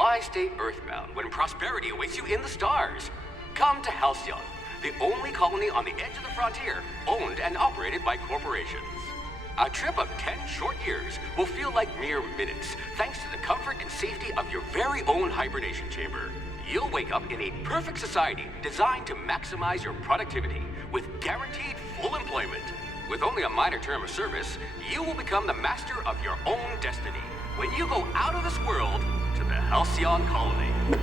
Why stay earthbound when prosperity awaits you in the stars? Come to Halcyon, the only colony on the edge of the frontier, owned and operated by corporations. A trip of 10 short years will feel like mere minutes, thanks to the comfort and safety of your very own hibernation chamber. You'll wake up in a perfect society designed to maximize your productivity, with guaranteed full employment. With only a minor term of service, you will become the master of your own destiny when you go out of this world to the Halcyon colony.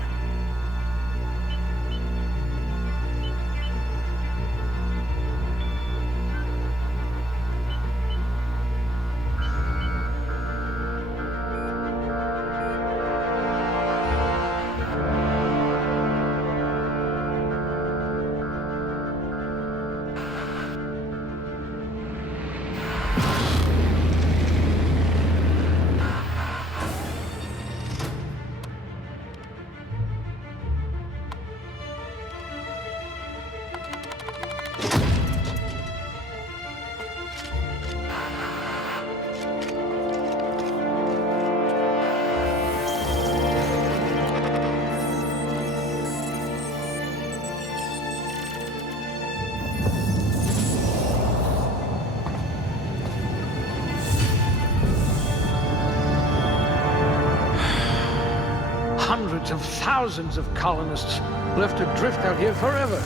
Hundreds of thousands of colonists left adrift out here forever,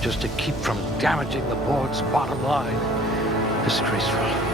just to keep from damaging the board's bottom line. Disgraceful.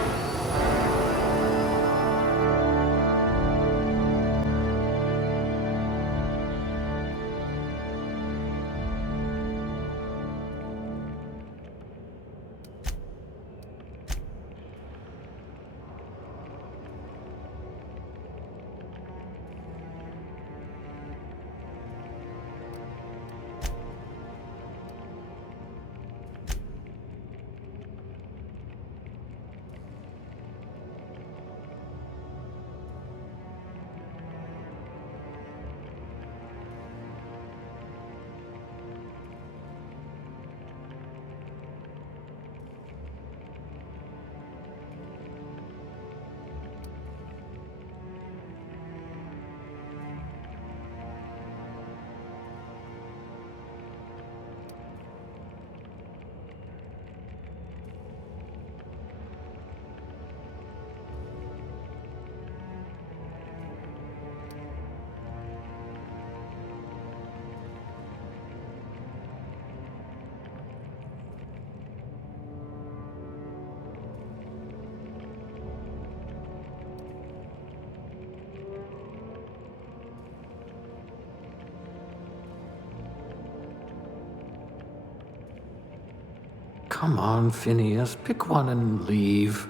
Come on, Phineas, pick one and leave.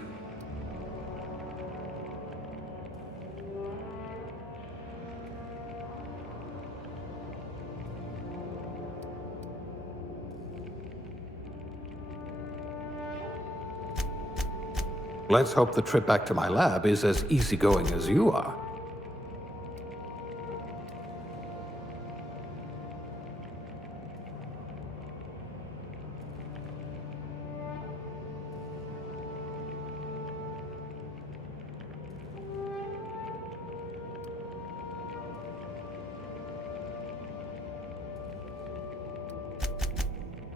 Let's hope the trip back to my lab is as easygoing as you are.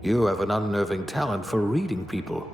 You have an unnerving talent for reading people.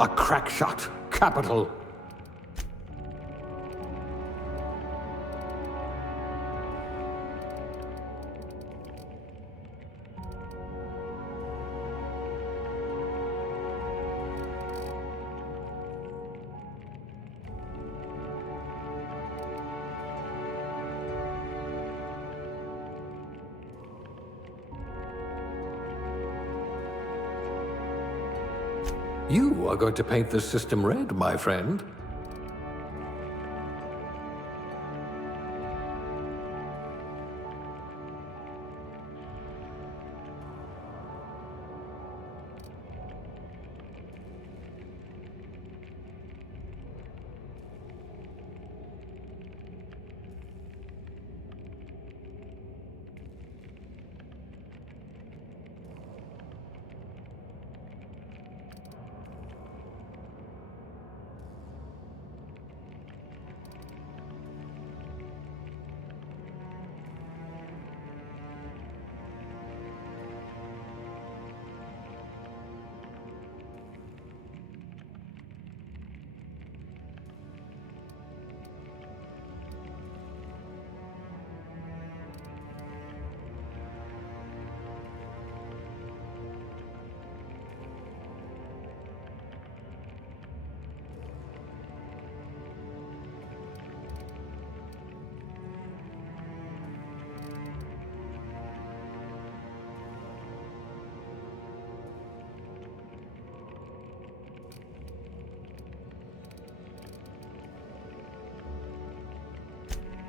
A crack shot. Capital. You are going to paint this system red, my friend.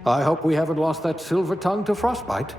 I hope we haven't lost that silver tongue to frostbite.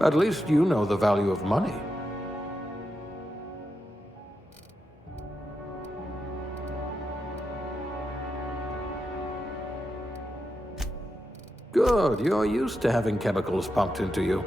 At least you know the value of money. Good, you're used to having chemicals pumped into you.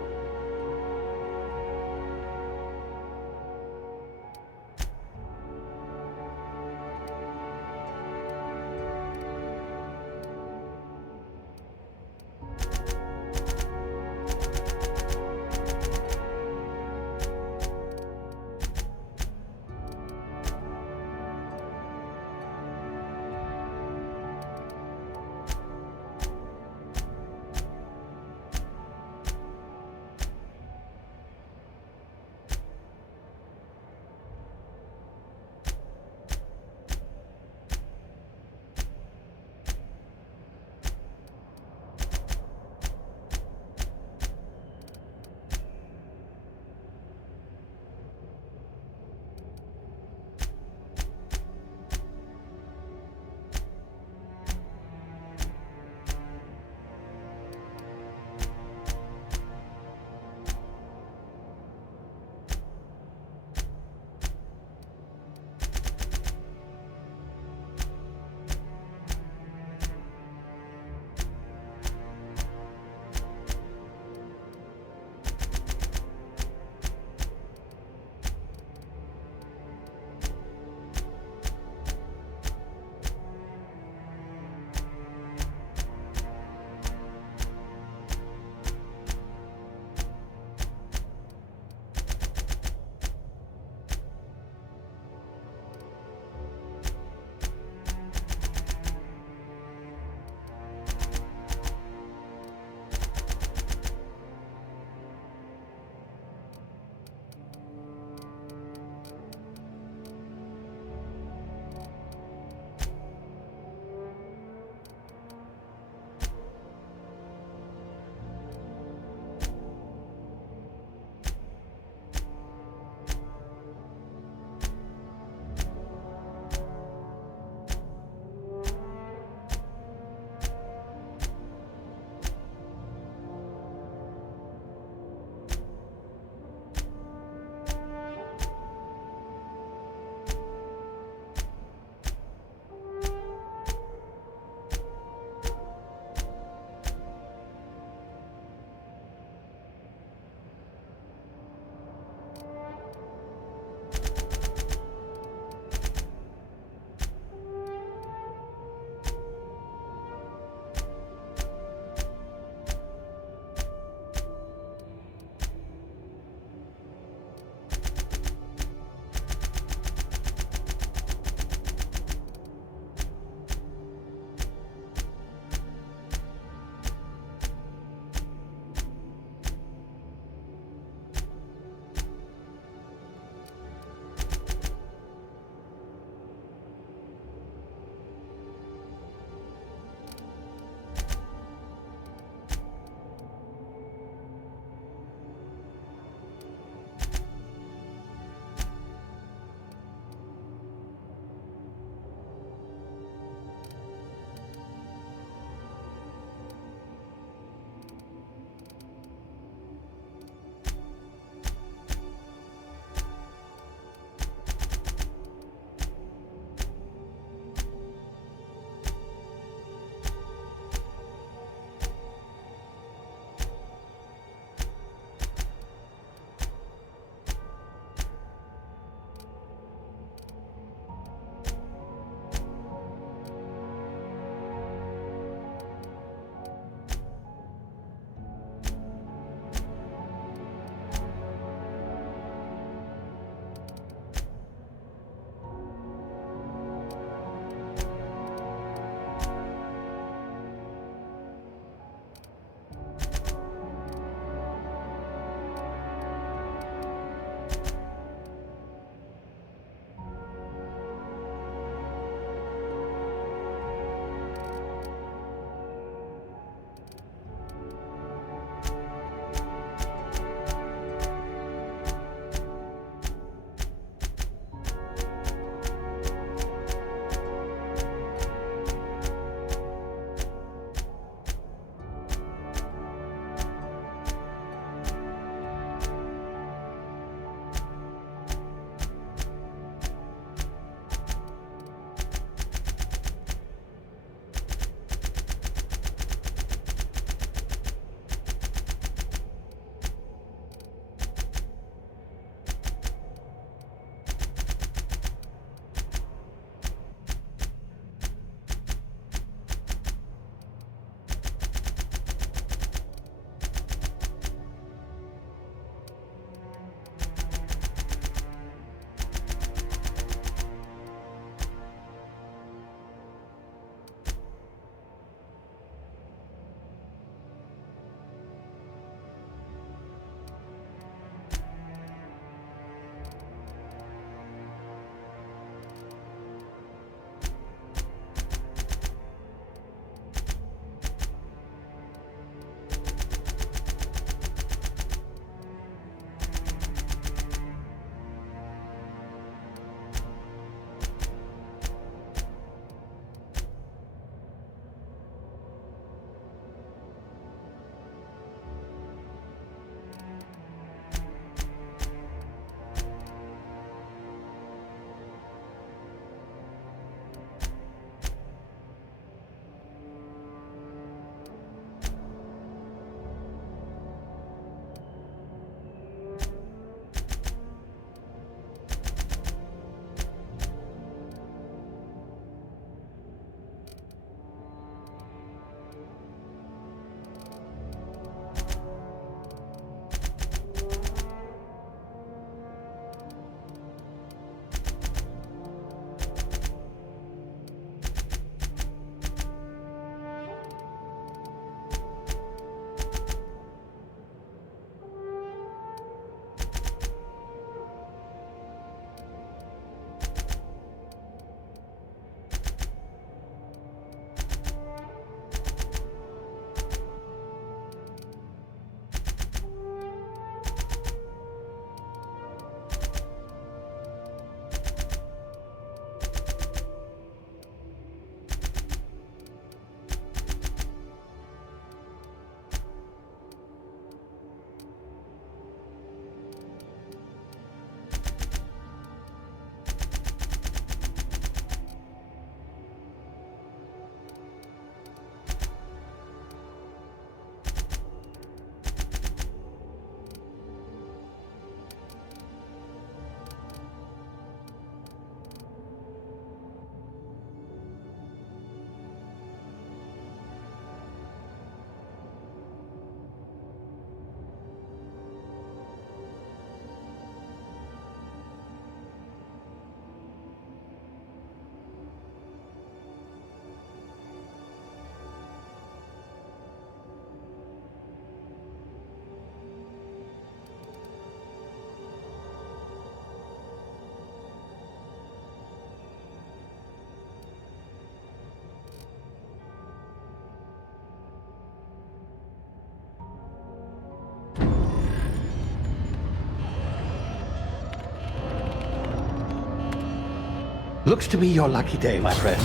Looks to be your lucky day, my friend.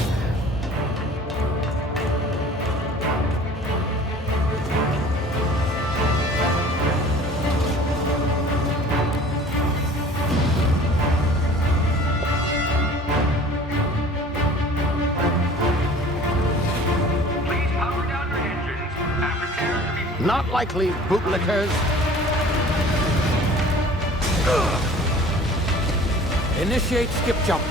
Please power down your engines and prepare to be... Not likely, bootlickers. Initiate skip jump.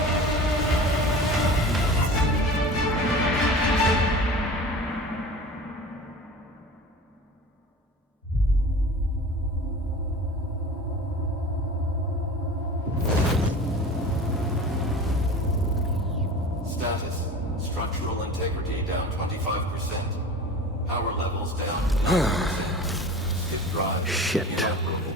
Status. Structural integrity down 25%. Power levels down. Its drive. Shit. Inoperable.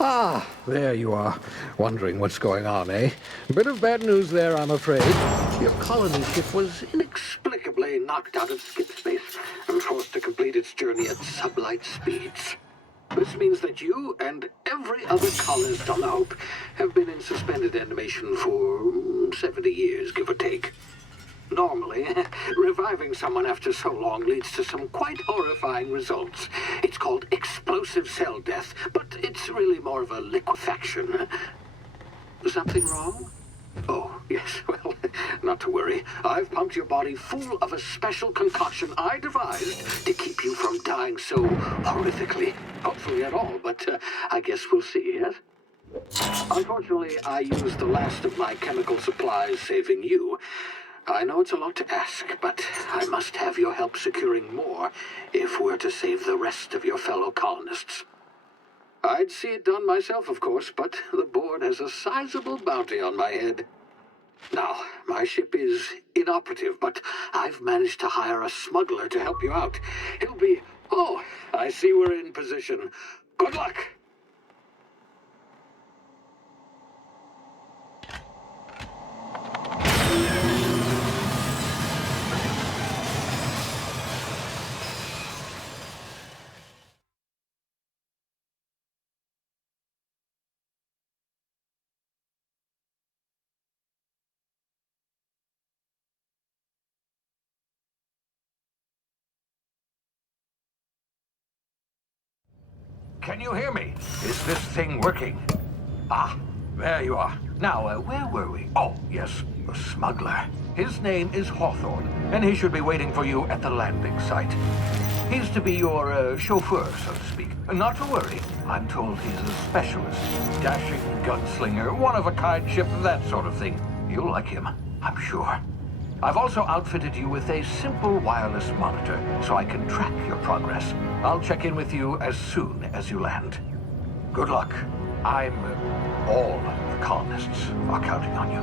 Ah, there you are. Wondering what's going on, eh? Bit of bad news there, I'm afraid. Your colony ship was inexplicably knocked out of skip space and forced to complete its journey at sublight speeds. This means that you and every other colonist on the Hope have been in suspended animation for 70 years, give or take. Normally, reviving someone after so long leads to some quite horrifying results. It's called explosive cell death, but it's really more of a liquefaction. Something wrong? Oh, yes, well, not to worry. I've pumped your body full of a special concoction I devised to keep you from dying so horrifically. Hopefully at all, but I guess we'll see, yes? Unfortunately, I used the last of my chemical supplies saving you. I know it's a lot to ask, but I must have your help securing more if we're to save the rest of your fellow colonists. I'd see it done myself, of course, but the board has a sizable bounty on my head. Now, my ship is inoperative, but I've managed to hire a smuggler to help you out. He'll be... Oh, I see we're in position. Good luck! Can you hear me? Is this thing working? Ah, there you are. Now, where were we? Oh, yes, the smuggler. His name is Hawthorne, and he should be waiting for you at the landing site. He's to be your chauffeur, so to speak. Not to worry. I'm told he's a specialist. Dashing gunslinger, one-of-a-kind ship, that sort of thing. You'll like him, I'm sure. I've also outfitted you with a simple wireless monitor, so I can track your progress. I'll check in with you as soon as you land. Good luck. All the colonists are counting on you.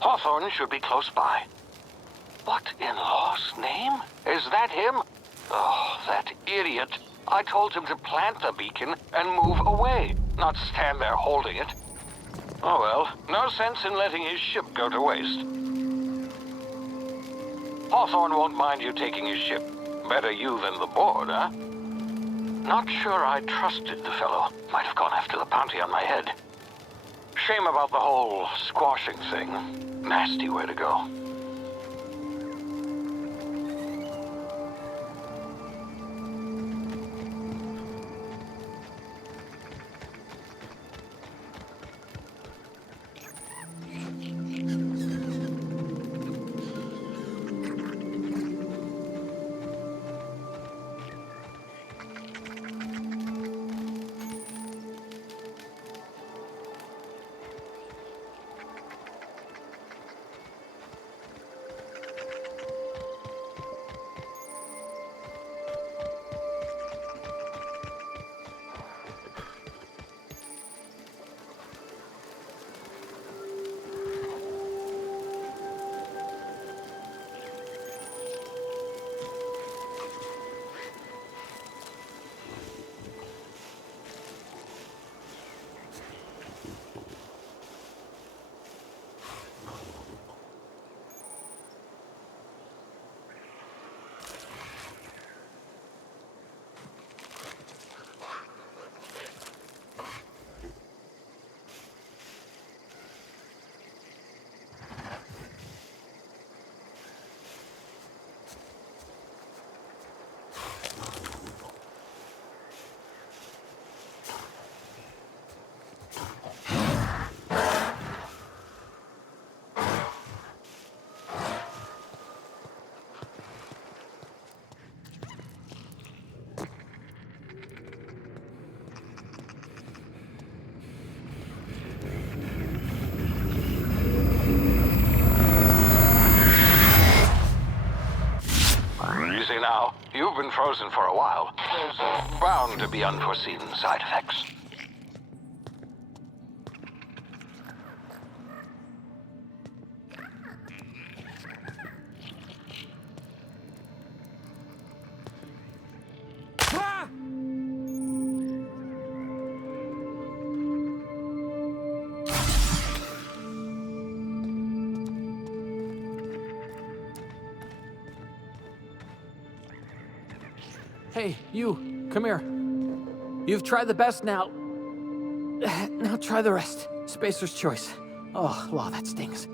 Hawthorne should be close by. What in law's name? Is that him? Oh, that idiot. I told him to plant the beacon and move away, not stand there holding it. Oh well, no sense in letting his ship go to waste. Hawthorne won't mind you taking his ship. Better you than the board, huh? Not sure I trusted the fellow. Might have gone after the bounty on my head. Shame about the whole squashing thing. Nasty way to go. frozen for a while. There's bound to be unforeseen side effects. Hey, you, come here. You've tried the best now. Now try the rest. Spacer's choice. Oh, law, that stings.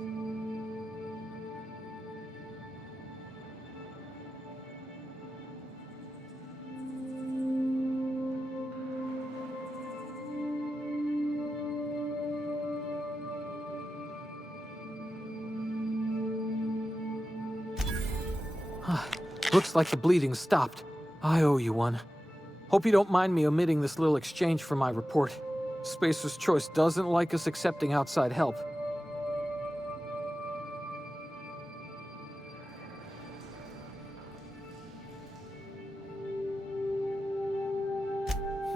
Looks like the bleeding's stopped. I owe you one. Hope you don't mind me omitting this little exchange from my report. Spacer's Choice doesn't like us accepting outside help.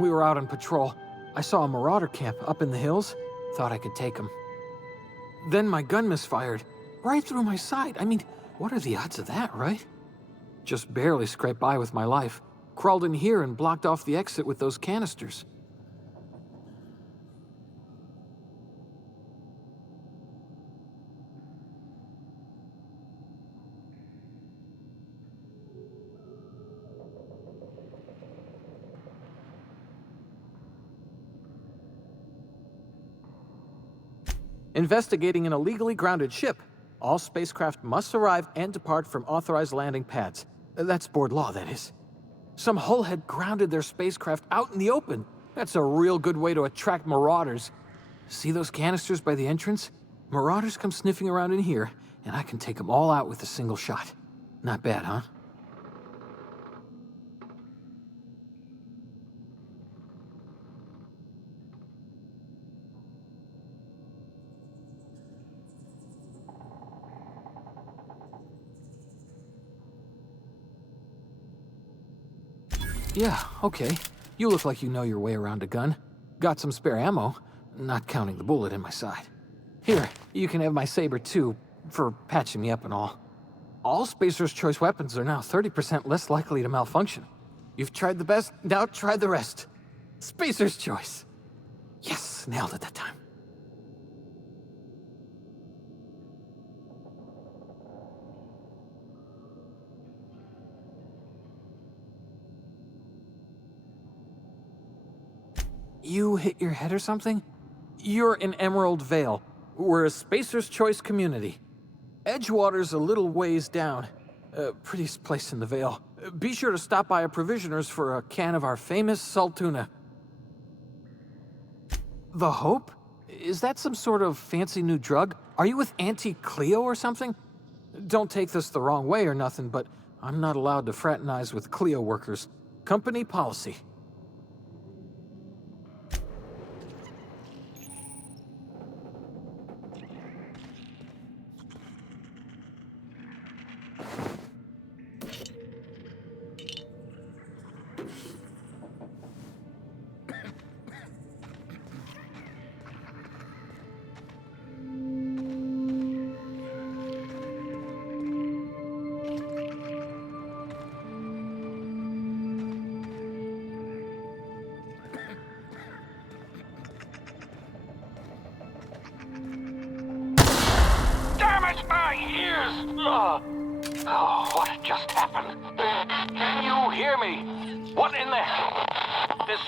We were out on patrol. I saw a marauder camp up in the hills. Thought I could take him. Then my gun misfired. Right through my side. I mean, what are the odds of that, right? Just barely scraped by with my life. Crawled in here and blocked off the exit with those canisters. Investigating an illegally grounded ship. All spacecraft must arrive and depart from authorized landing pads. That's board law, that is. Some hull had grounded their spacecraft out in the open. That's a real good way to attract marauders. See those canisters by the entrance? Marauders come sniffing around in here, and I can take them all out with a single shot. Not bad, huh? Yeah, okay. You look like you know your way around a gun. Got some spare ammo, not counting the bullet in my side. Here, you can have my saber too, for patching me up and all. All Spacer's Choice weapons are now 30% less likely to malfunction. You've tried the best, now try the rest. Spacer's Choice. Yes, nailed it that time. You hit your head or something? You're in Emerald Vale. We're a Spacer's Choice community. Edgewater's a little ways down. Prettiest place in the Vale. Be sure to stop by a provisioner's for a can of our famous salt tuna. The Hope? Is that some sort of fancy new drug? Are you with Auntie Cleo or something? Don't take this the wrong way or nothing, but I'm not allowed to fraternize with Cleo workers. Company policy. Damn it, my ears! Oh, what just happened? Can you hear me? What in the hell? This...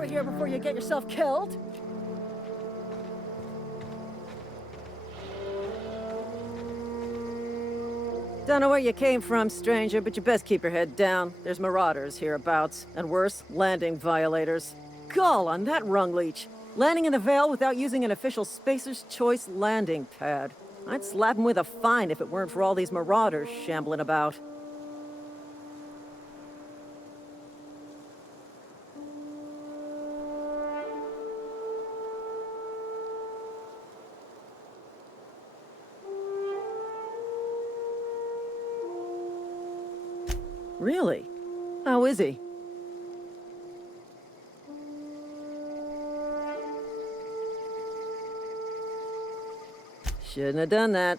over here before you get yourself killed. Don't know where you came from, stranger, but you best keep your head down. There's marauders hereabouts, and worse, landing violators. Gall on that rung leech. Landing in the Vale without using an official Spacer's Choice landing pad. I'd slap him with a fine if it weren't for all these marauders shambling about. Really? How is he? Shouldn't have done that.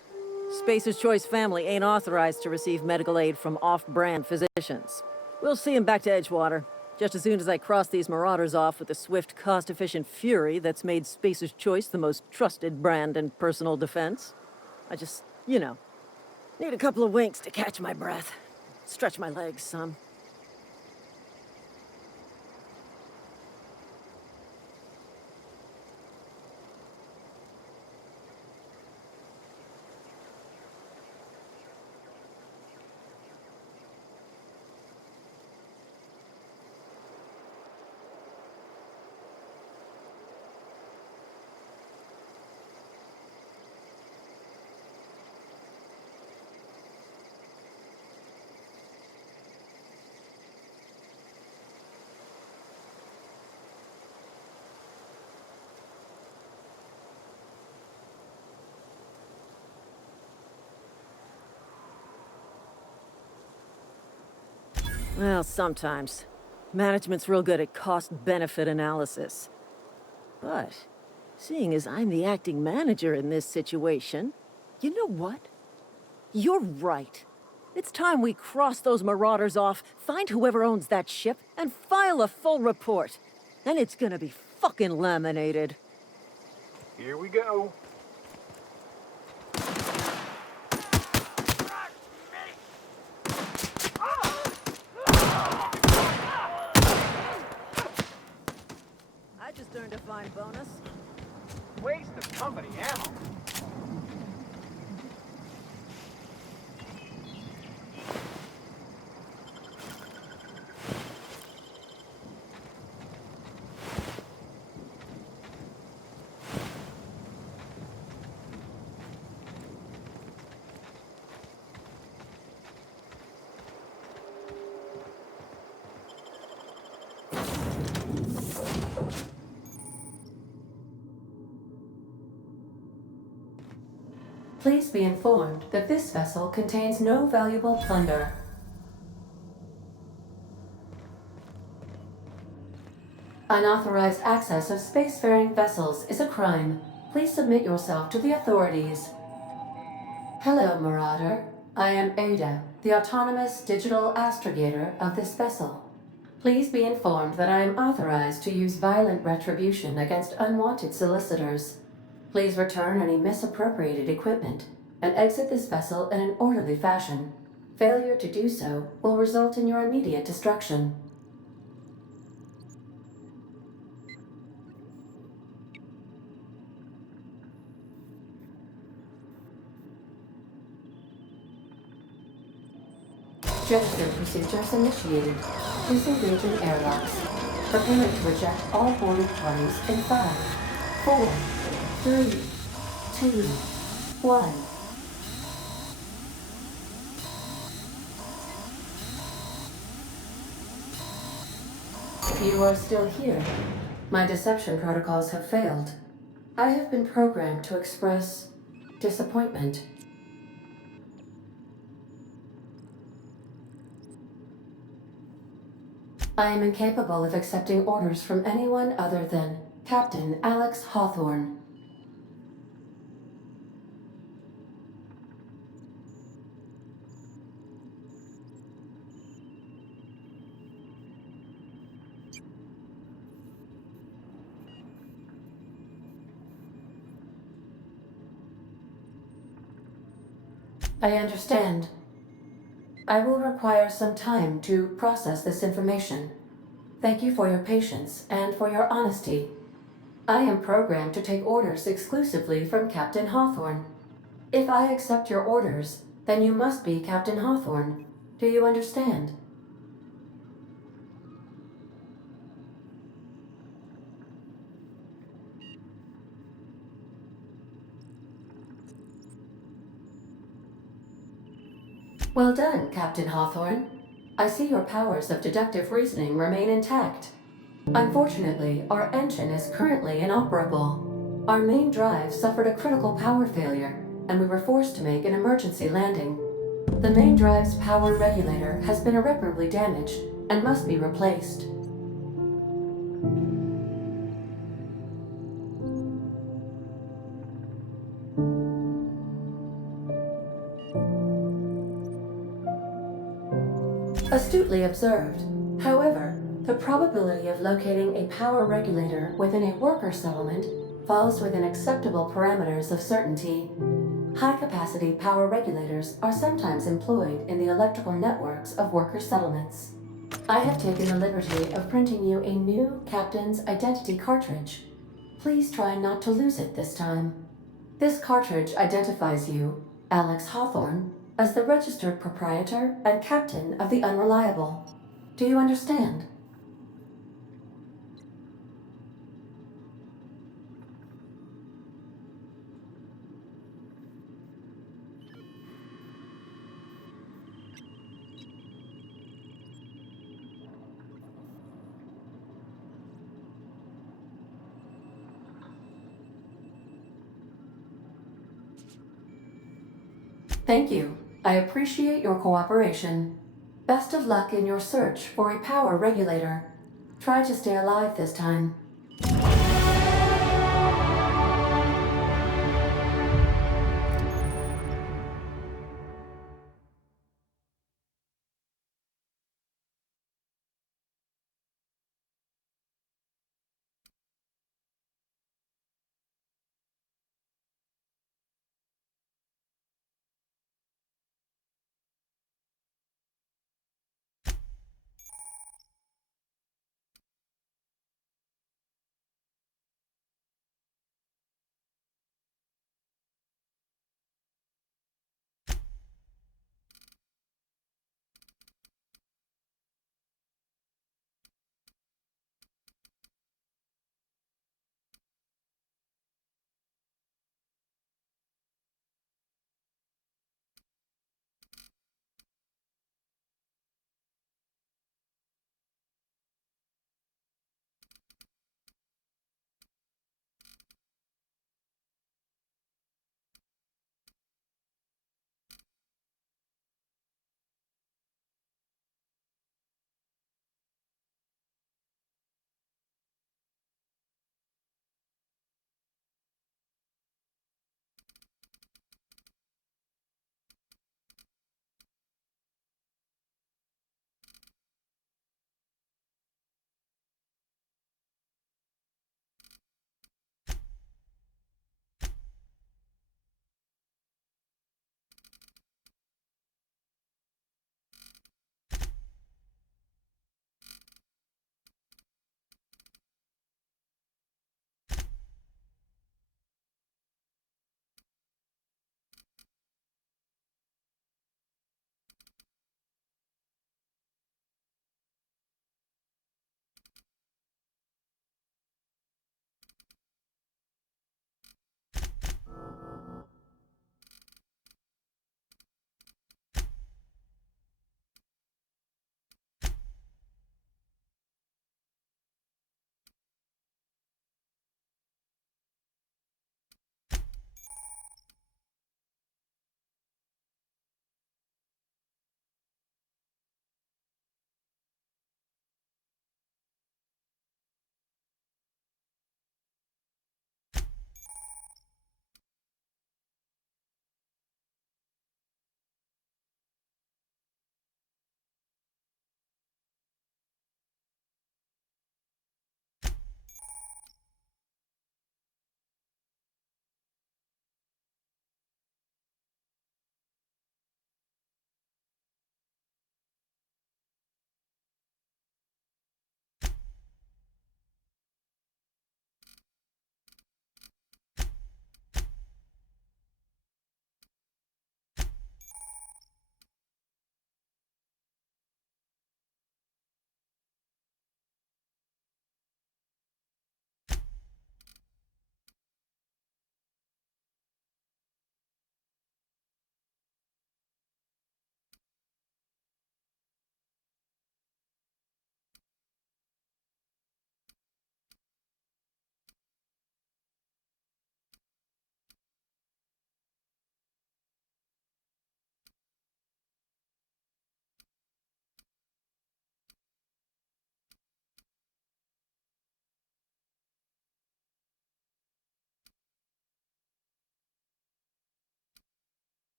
Spacer's Choice family ain't authorized to receive medical aid from off-brand physicians. We'll see him back to Edgewater, just as soon as I cross these marauders off with the swift, cost-efficient fury that's made Spacer's Choice the most trusted brand in personal defense. I just, need a couple of winks to catch my breath. Stretch my legs some. Well, sometimes. Management's real good at cost-benefit analysis. But, seeing as I'm the acting manager in this situation, you know what? You're right. It's time we cross those marauders off, find whoever owns that ship, and file a full report. Then it's gonna be fucking laminated. Here we go. I just earned a fine bonus. Waste of company ammo. Please be informed that this vessel contains no valuable plunder. Unauthorized access of spacefaring vessels is a crime. Please submit yourself to the authorities. Hello, Marauder. I am Ada, the autonomous digital astrogator of this vessel. Please be informed that I am authorized to use violent retribution against unwanted solicitors. Please return any misappropriated equipment and exit this vessel in an orderly fashion. Failure to do so will result in your immediate destruction. Jettison procedures initiated. Disengaging airlocks. Preparing to eject all boarding parties in 5, 4, 3, 2, 1. You are still here. My deception protocols have failed. I have been programmed to express disappointment. I am incapable of accepting orders from anyone other than Captain Alex Hawthorne. I understand. I will require some time to process this information. Thank you for your patience and for your honesty. I am programmed to take orders exclusively from Captain Hawthorne. If I accept your orders, then you must be Captain Hawthorne. Do you understand? Well done, Captain Hawthorne. I see your powers of deductive reasoning remain intact. Unfortunately, our engine is currently inoperable. Our main drive suffered a critical power failure, and we were forced to make an emergency landing. The main drive's power regulator has been irreparably damaged and must be replaced. Astutely observed. However, the probability of locating a power regulator within a worker settlement falls within acceptable parameters of certainty. High-capacity power regulators are sometimes employed in the electrical networks of worker settlements. I have taken the liberty of printing you a new Captain's Identity cartridge. Please try not to lose it this time. This cartridge identifies you, Alex Hawthorne, as the registered proprietor and captain of the Unreliable. Do you understand? Thank you. I appreciate your cooperation. Best of luck in your search for a power regulator. Try to stay alive this time.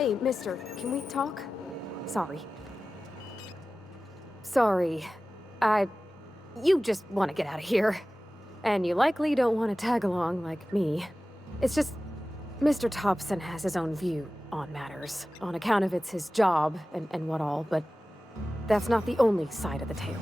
Hey, mister, can we talk? Sorry. Sorry. You just want to get out of here. And you likely don't want to tag along like me. It's just, Mr. Thompson has his own view on matters, on account of it's his job and what all, but that's not the only side of the tale.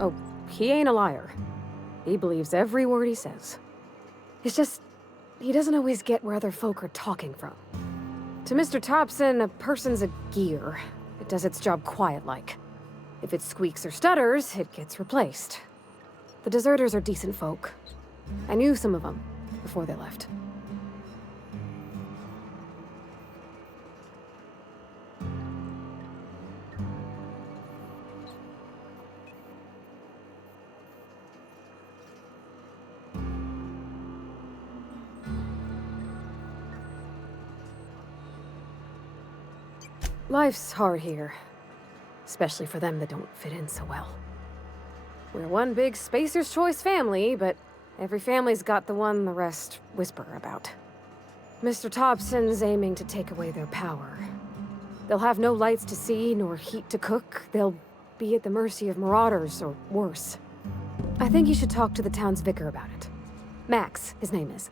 Oh, he ain't a liar. He believes every word he says. It's just, he doesn't always get where other folk are talking from. To Mr. Thompson, a person's a gear. It does its job quiet-like. If it squeaks or stutters, it gets replaced. The deserters are decent folk. I knew some of them before they left. Life's hard here, especially for them that don't fit in so well. We're one big Spacer's Choice family, but every family's got the one the rest whisper about. Mr. Thompson's aiming to take away their power. They'll have no lights to see, nor heat to cook. They'll be at the mercy of marauders, or worse. I think you should talk to the town's vicar about it. Max, his name is.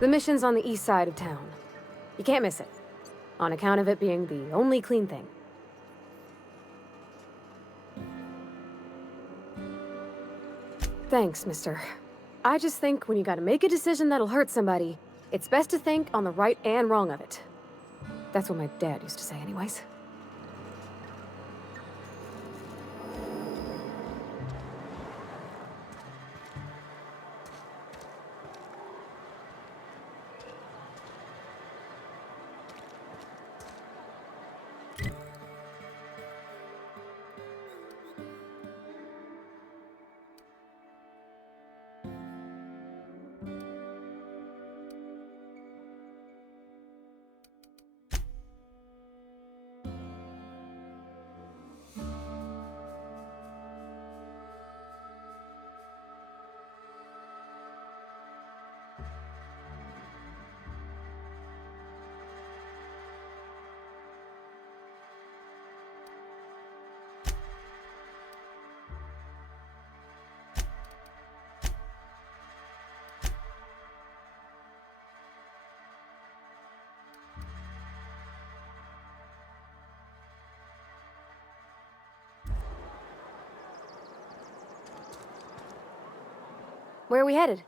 The mission's on the east side of town. You can't miss it, on account of it being the only clean thing. Thanks, mister. I just think when you gotta make a decision that'll hurt somebody, it's best to think on the right and wrong of it. That's what my dad used to say anyways. Where are we headed?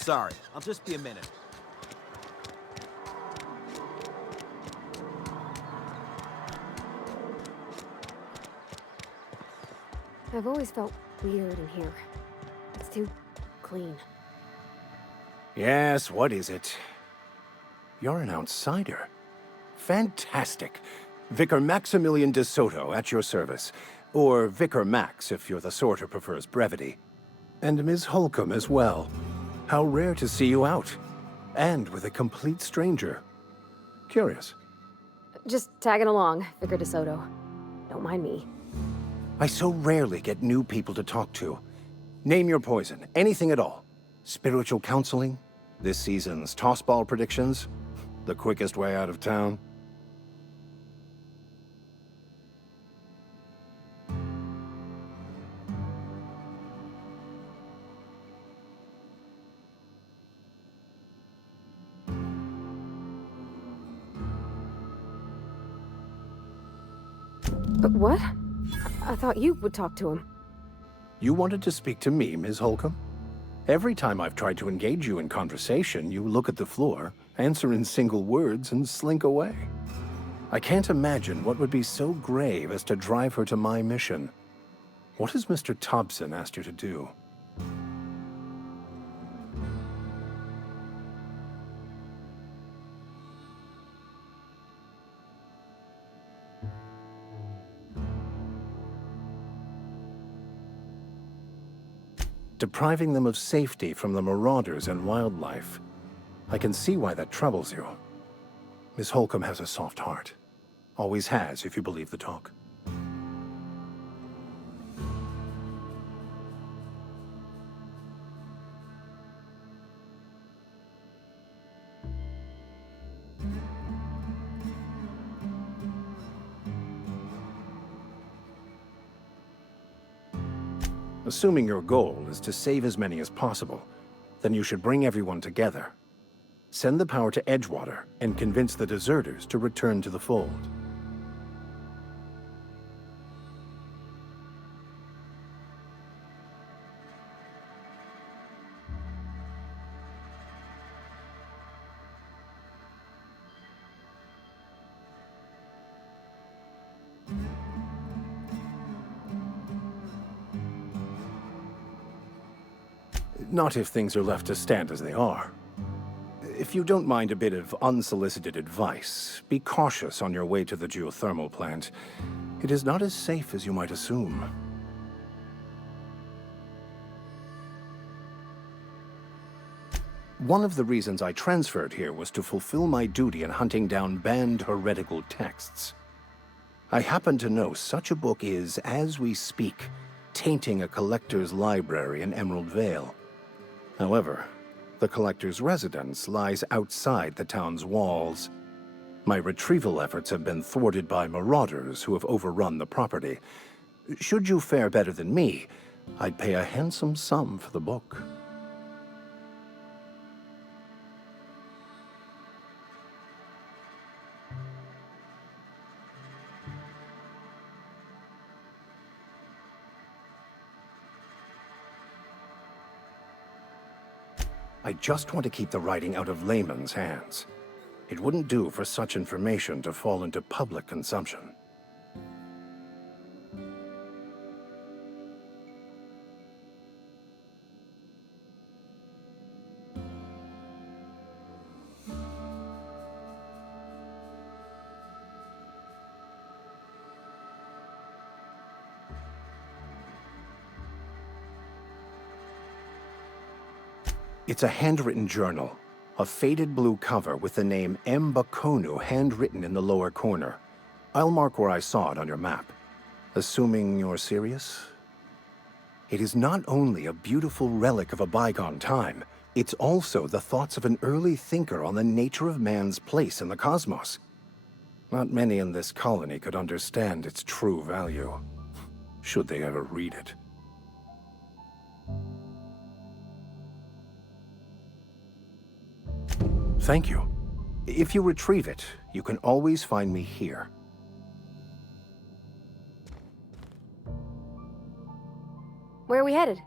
sorry. I'll just be a minute. I've always felt weird in here. It's too clean. Yes, what is it? You're an outsider. Fantastic. Vicar Maximilian de Soto at your service. Or Vicar Max if you're the sort who prefers brevity. And Ms. Holcomb as well. How rare to see you out. And with a complete stranger. Curious. Just tagging along, Vicar DeSoto. Don't mind me. I so rarely get new people to talk to. Name your poison, anything at all. Spiritual counseling? This season's tossball predictions? The quickest way out of town? But what? I thought you would talk to him. You wanted to speak to me, Ms. Holcomb? Every time I've tried to engage you in conversation, you look at the floor, answer in single words, and slink away. I can't imagine what would be so grave as to drive her to my mission. What has Mr. Thompson asked you to do? Depriving them of safety from the marauders and wildlife. I can see why that troubles you. Miss Holcomb has a soft heart. Always has, if you believe the talk. Assuming your goal is to save as many as possible, then you should bring everyone together. Send the power to Edgewater and convince the deserters to return to the fold. Not if things are left to stand as they are. If you don't mind a bit of unsolicited advice, be cautious on your way to the geothermal plant. It is not as safe as you might assume. One of the reasons I transferred here was to fulfill my duty in hunting down banned heretical texts. I happen to know such a book is, as we speak, tainting a collector's library in Emerald Vale. However, the collector's residence lies outside the town's walls. My retrieval efforts have been thwarted by marauders who have overrun the property. Should you fare better than me, I'd pay a handsome sum for the book. I just want to keep the writing out of layman's hands. It wouldn't do for such information to fall into public consumption. It's a handwritten journal, a faded blue cover with the name M. Bakonu handwritten in the lower corner. I'll mark where I saw it on your map. Assuming you're serious? It is not only a beautiful relic of a bygone time, it's also the thoughts of an early thinker on the nature of man's place in the cosmos. Not many in this colony could understand its true value, should they ever read it. Thank you. If you retrieve it, you can always find me here. Where are we headed?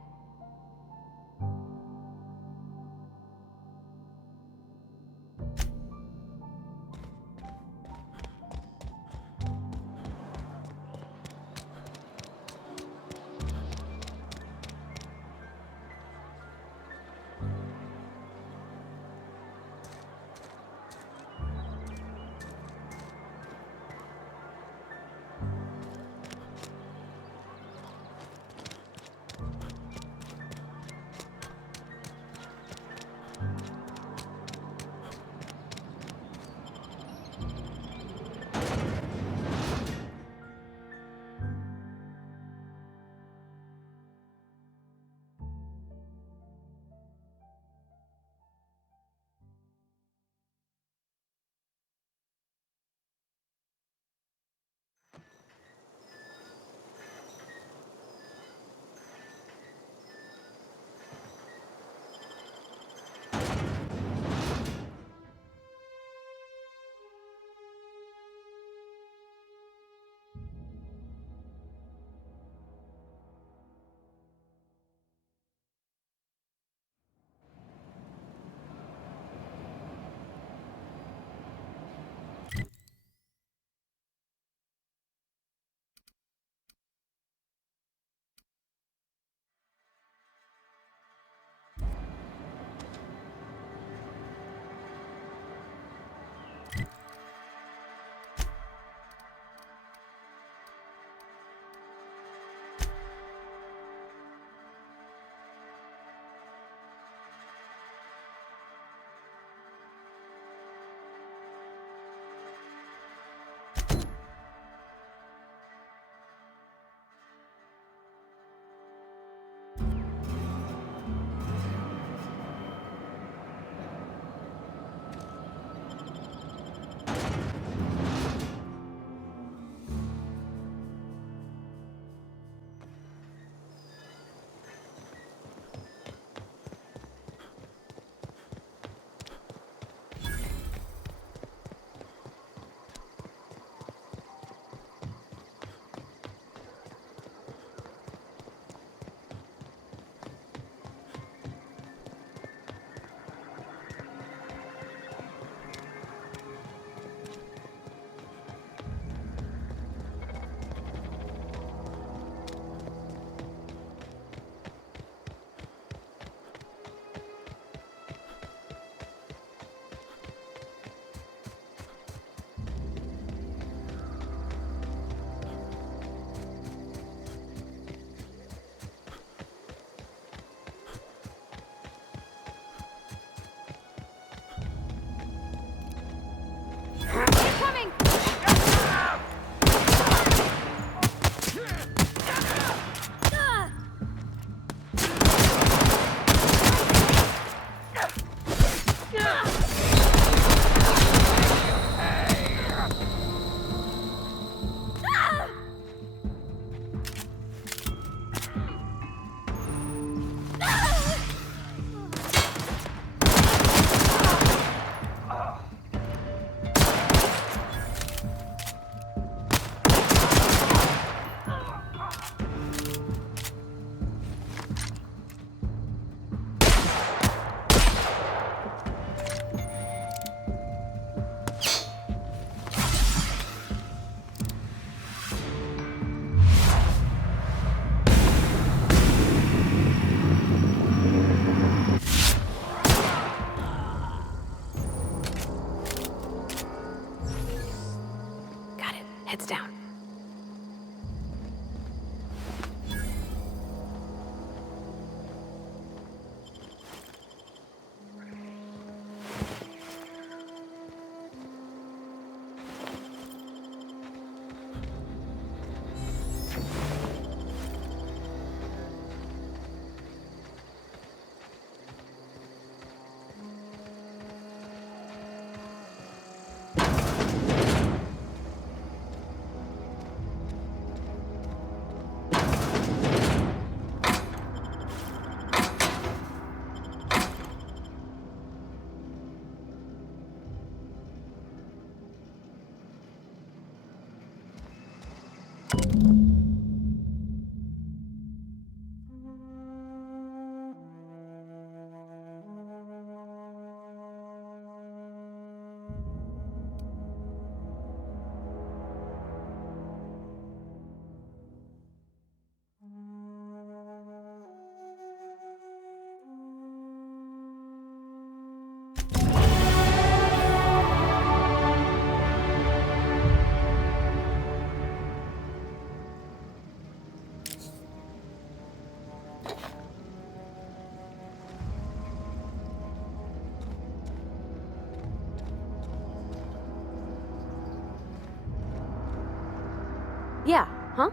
Yeah, huh?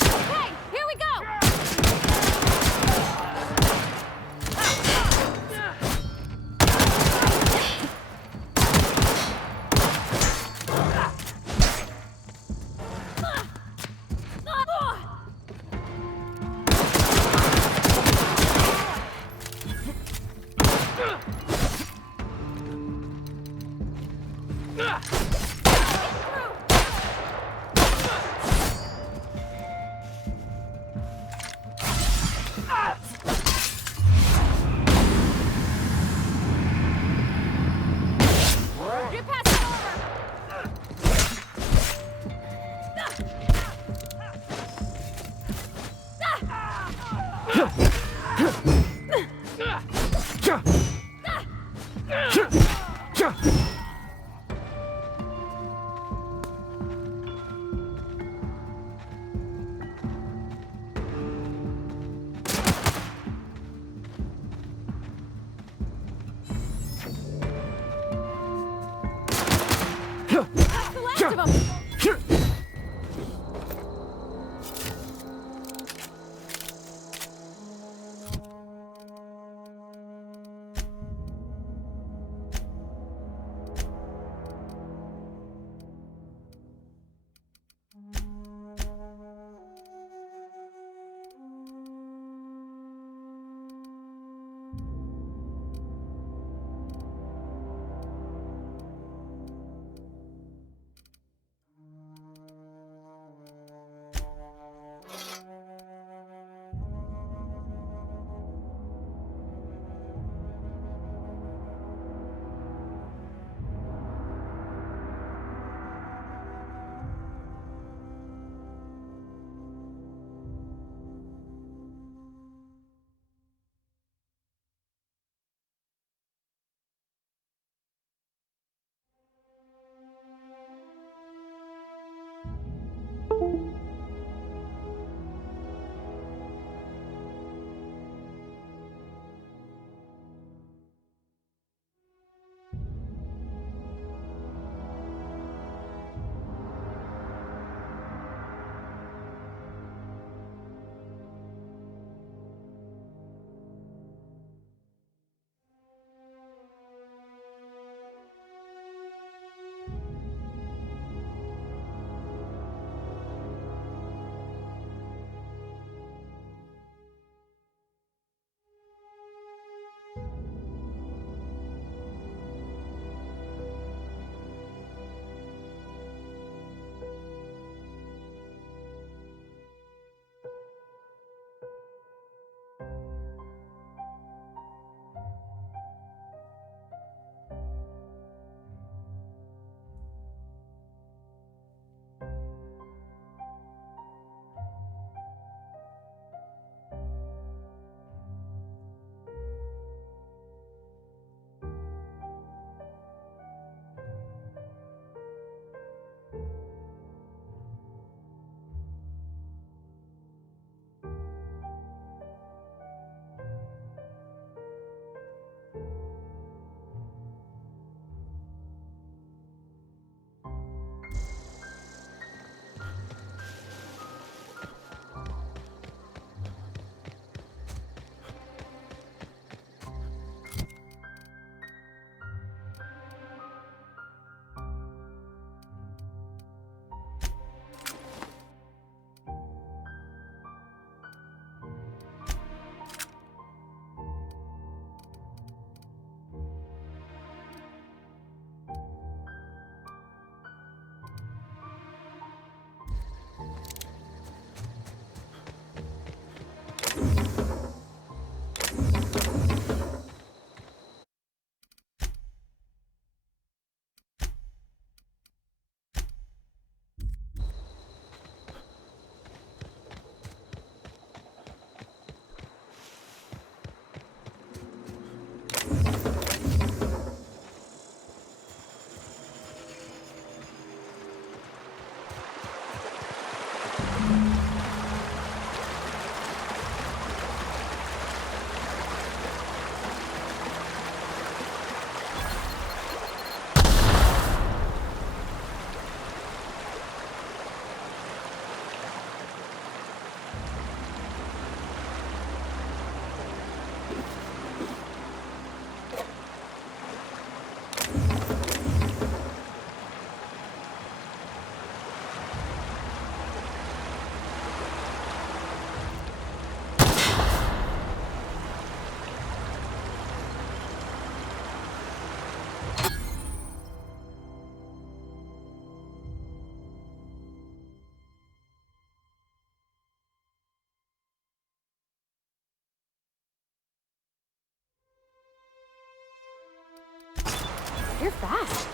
Hey, here we go! Get past that over! That's the last of them! You're fast.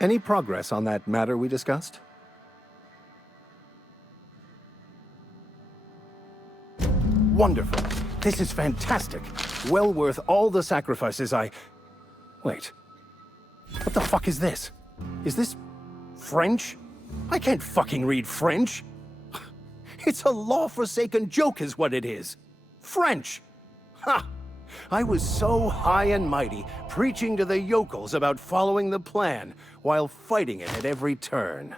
Any progress on that matter we discussed? Wonderful. This is fantastic. Well worth all the sacrifices I... Wait. What the fuck is this? Is this French? I can't fucking read French. It's a law-forsaken joke is what it is. French. Ha! I was so high and mighty, preaching to the yokels about following the plan, while fighting it at every turn.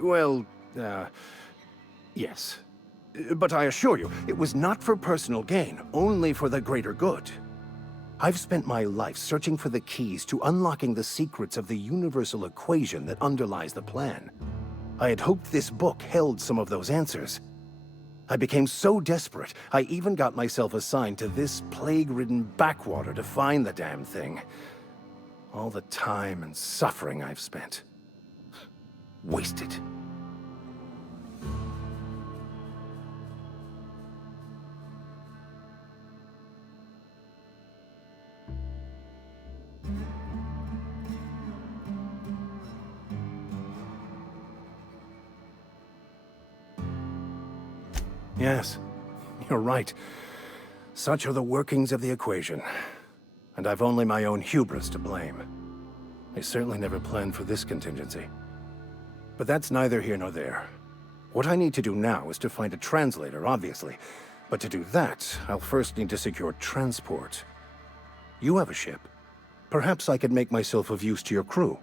Well, yes. But I assure you, it was not for personal gain, only for the greater good. I've spent my life searching for the keys to unlocking the secrets of the universal equation that underlies the plan. I had hoped this book held some of those answers. I became so desperate, I even got myself assigned to this plague-ridden backwater to find the damn thing. All the time and suffering I've spent. Wasted. Yes, you're right. Such are the workings of the equation. And I've only my own hubris to blame. I certainly never planned for this contingency. But that's neither here nor there. What I need to do now is to find a translator, obviously. But to do that, I'll first need to secure transport. You have a ship. Perhaps I could make myself of use to your crew.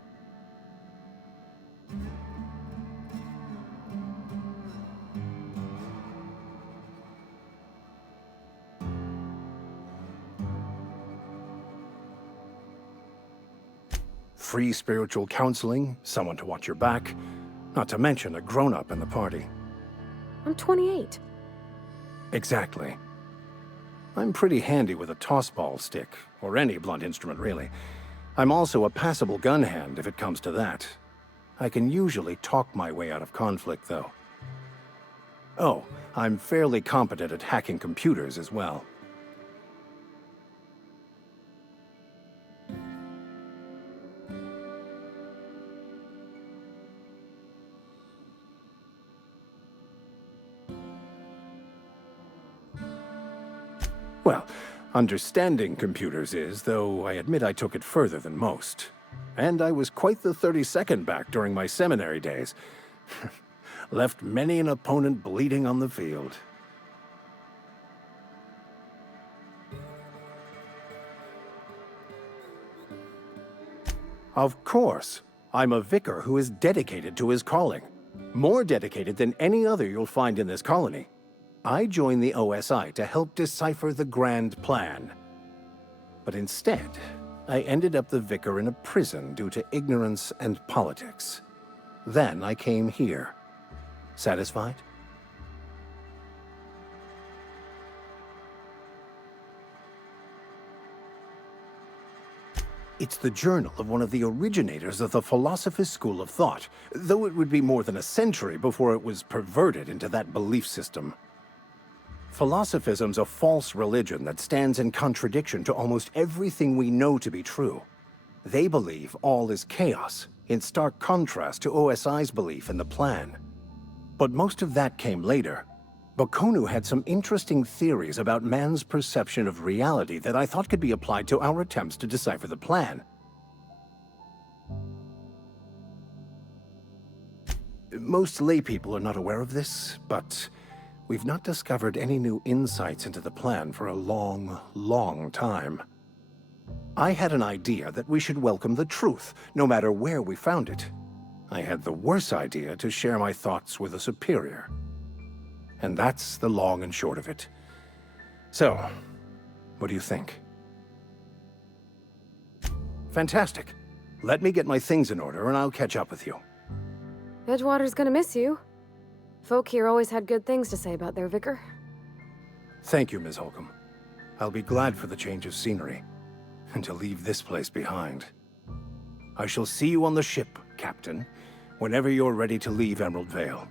Free spiritual counseling, someone to watch your back, not to mention a grown-up in the party. I'm 28. Exactly. I'm pretty handy with a toss-ball stick, or any blunt instrument, really. I'm also a passable gun hand, if it comes to that. I can usually talk my way out of conflict, though. Oh, I'm fairly competent at hacking computers as well. Well, Understanding computers is, though I admit I took it further than most. And I was quite the 32nd back during my seminary days. Left many an opponent bleeding on the field. Of course. I'm a vicar who is dedicated to his calling. More dedicated than any other you'll find in this colony. I joined the OSI to help decipher the grand plan. But instead, I ended up the vicar in a prison due to ignorance and politics. Then I came here. Satisfied? It's the journal of one of the originators of the Philosopher's School of Thought, though it would be more than a century before it was perverted into that belief system. Philosophism's a false religion that stands in contradiction to almost everything we know to be true. They believe all is chaos, in stark contrast to OSI's belief in the plan. But most of that came later. Bokonu had some interesting theories about man's perception of reality that I thought could be applied to our attempts to decipher the plan. Most laypeople are not aware of this, but we've not discovered any new insights into the plan for a long, long time. I had an idea that we should welcome the truth, no matter where we found it. I had the worse idea to share my thoughts with a superior. And that's the long and short of it. So, what do you think? Fantastic. Let me get my things in order and I'll catch up with you. Edgewater's gonna miss you. Folk here always had good things to say about their vicar. Thank you, Ms. Holcomb. I'll be glad for the change of scenery, and to leave this place behind. I shall see you on the ship, Captain, whenever you're ready to leave Emerald Vale.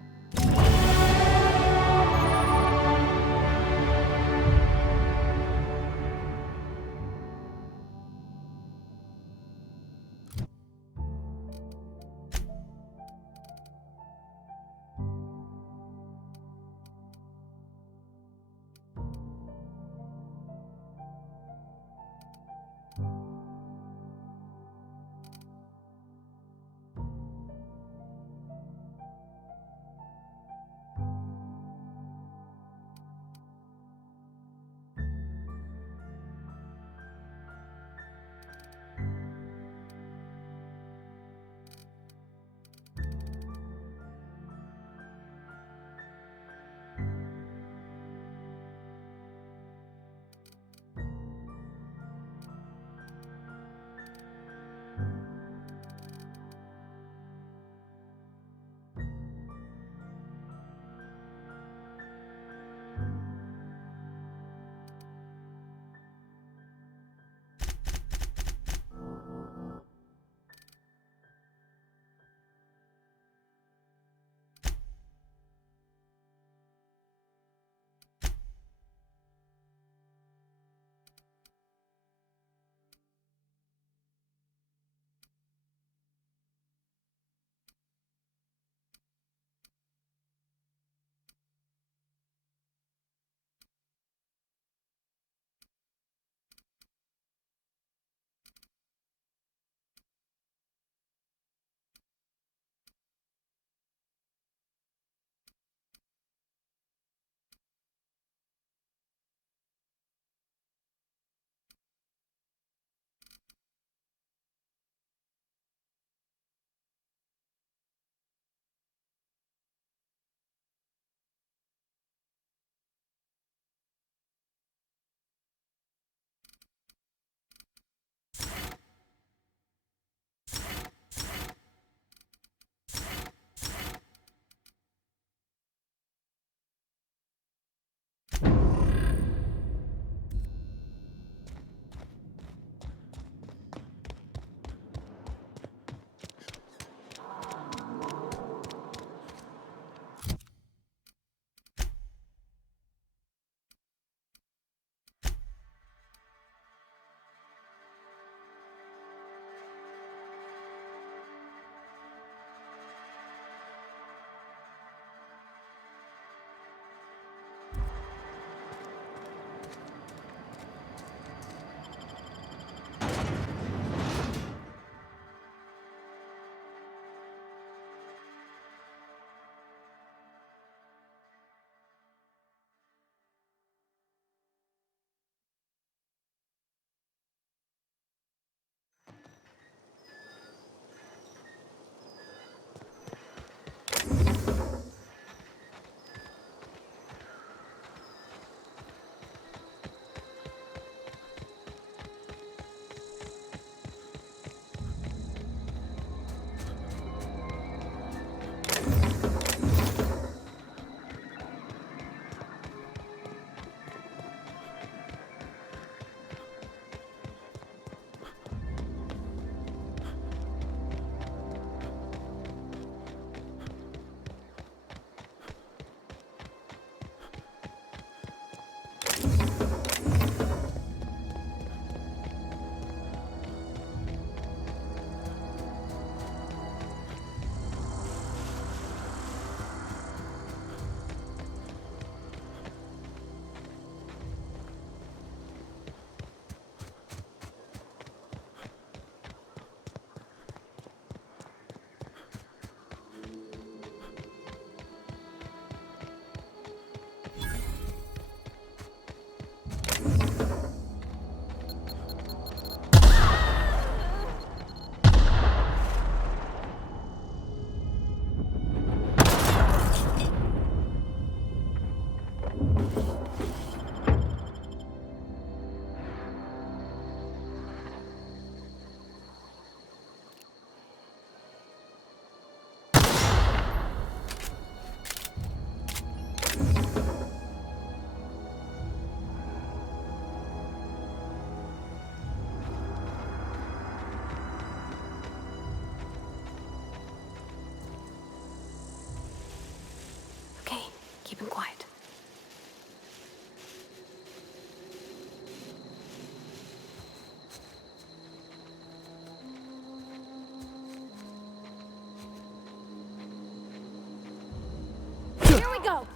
go!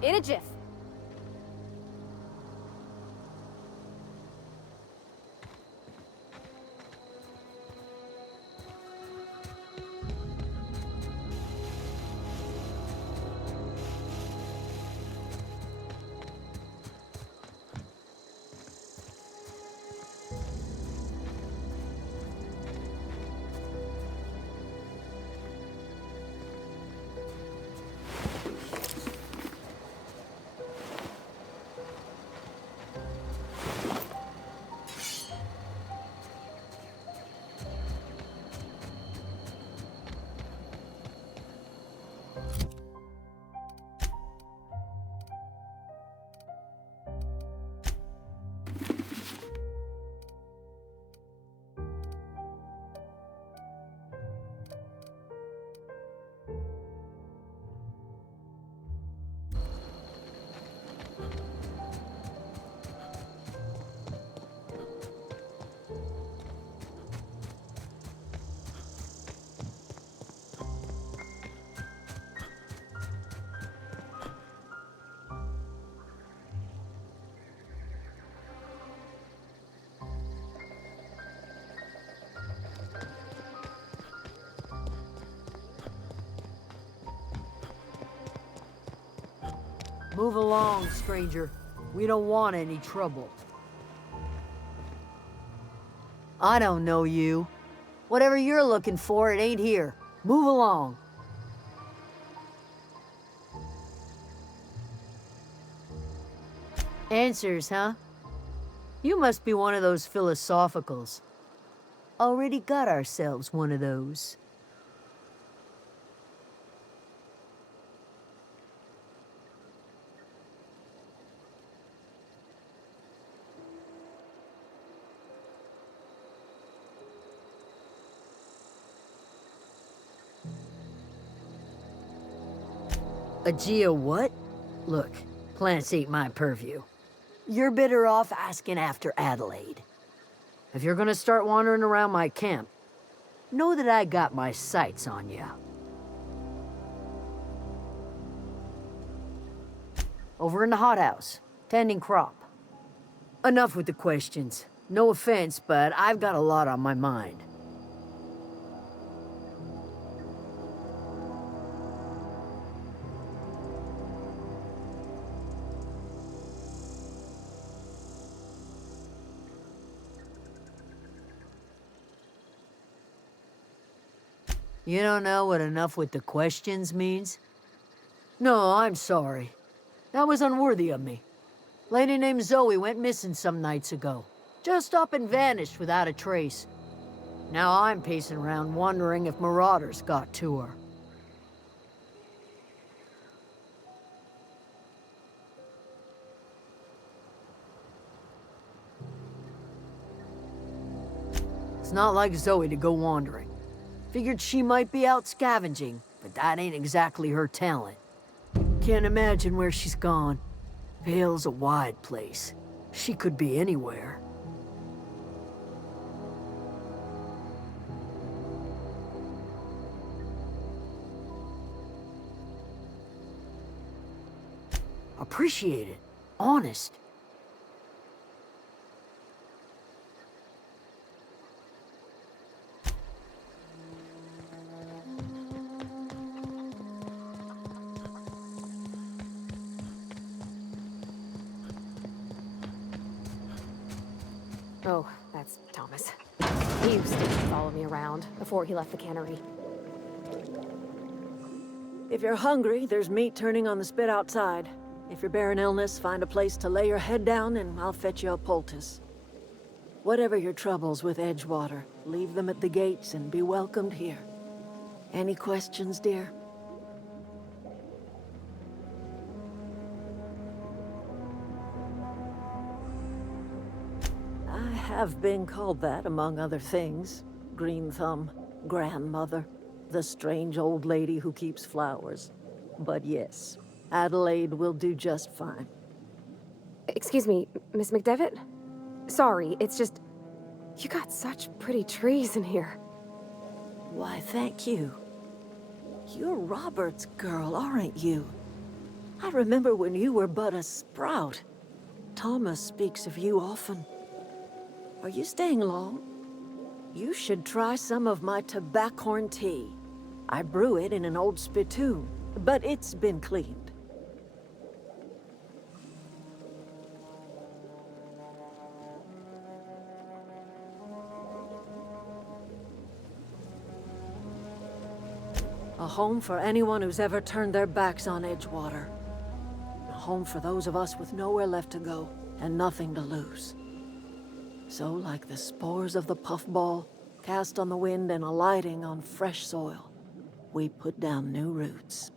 In a jiff. Move along, stranger. We don't want any trouble. I don't know you. Whatever you're looking for, it ain't here. Move along. Answers, huh? You must be one of those philosophicals. Already got ourselves one of those. A Geo what? Look, plants ain't my purview. You're better off asking after Adelaide. If you're gonna start wandering around my camp, know that I got my sights on you. Over in the hothouse, tending crop. Enough with the questions. No offense, but I've got a lot on my mind. You don't know what enough with the questions means? No, I'm sorry. That was unworthy of me. Lady named Zoe went missing some nights ago. Just up and vanished without a trace. Now I'm pacing around wondering if marauders got to her. It's not like Zoe to go wandering. Figured she might be out scavenging, but that ain't exactly her talent. Can't imagine where she's gone. Vale's a wide place. She could be anywhere. Appreciate it. Honest. Oh, that's Thomas. He used to follow me around before he left the cannery. If you're hungry, there's meat turning on the spit outside. If you're bearing illness, find a place to lay your head down and I'll fetch you a poultice. Whatever your troubles with Edgewater, leave them at the gates and be welcomed here. Any questions, dear? I have been called that, among other things. Green Thumb, grandmother, the strange old lady who keeps flowers. But yes, Adelaide will do just fine. Excuse me, Miss McDevitt? Sorry, it's just... You got such pretty trees in here. Why, thank you. You're Robert's girl, aren't you? I remember when you were but a sprout. Thomas speaks of you often. Are you staying long? You should try some of my tobaccorn tea. I brew it in an old spittoon, but it's been cleaned. A home for anyone who's ever turned their backs on Edgewater. A home for those of us with nowhere left to go and nothing to lose. So, like the spores of the puffball, cast on the wind and alighting on fresh soil, we put down new roots.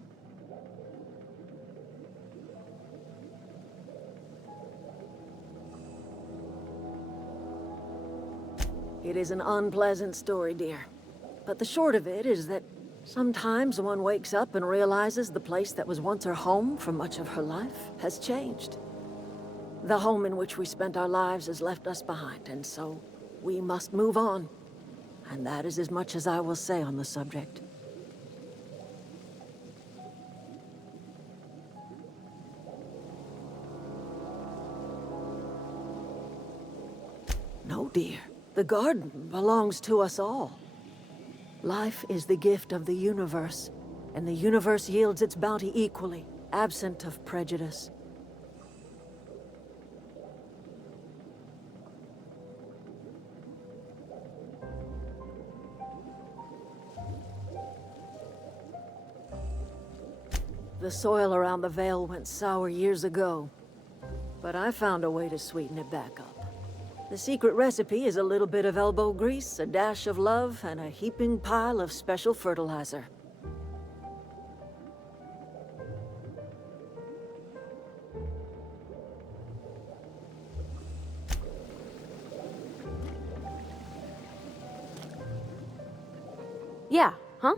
It is an unpleasant story, dear. But the short of it is that sometimes one wakes up and realizes the place that was once her home for much of her life has changed. The home in which we spent our lives has left us behind, and so we must move on. And that is as much as I will say on the subject. No, dear. The garden belongs to us all. Life is the gift of the universe, and the universe yields its bounty equally, absent of prejudice. The soil around the Vale went sour years ago, but I found a way to sweeten it back up. The secret recipe is a little bit of elbow grease, a dash of love, and a heaping pile of special fertilizer. Yeah, huh?